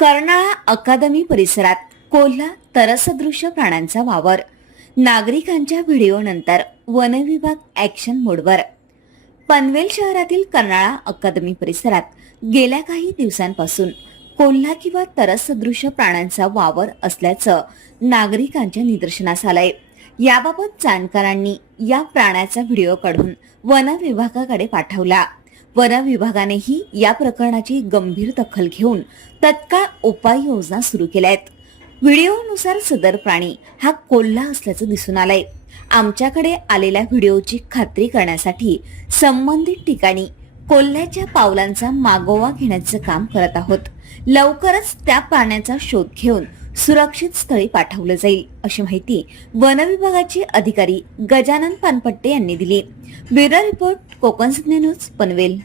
कर्नाळा अकादमी परिसरात कोल्हा तरसदृश्य प्राण्यांचा वावर. नागरिकांच्या व्हिडिओनंतर वनविभाग ॲक्शन मोडवर पनवेल शहरातील कर्नाळा अकादमी परिसरात गेल्या काही दिवसांपासून कोल्हा किंवा तरसदृश्य प्राण्यांचा वावर असल्याचं नागरिकांच्या निदर्शनास आलंय. याबाबत जाणकारांनी या प्राण्याचा व्हिडिओ काढून वन विभागाकडे पाठवला. वन विभागानेही या प्रकरणाची गंभीर दखल घेऊन तत्काळ उपाययोजना सुरू केल्या आहेत व्हिडिओनुसार सदर प्राणी हा कोल्हा असल्याचं दिसून आलंय. आमच्याकडे आलेल्या व्हिडिओची खात्री करण्यासाठी संबंधित ठिकाणी कोल्ह्याच्या पावलांचा मागोवा घेण्याचं काम करत आहोत. लवकरच त्या प्राण्याचा शोध घेऊन सुरक्षित स्थळी पाठवलं जाईल अशी माहिती वन विभागाचे अधिकारी गजानन पानपट्टे यांनी दिली. Bureau report Konkan news Panvel.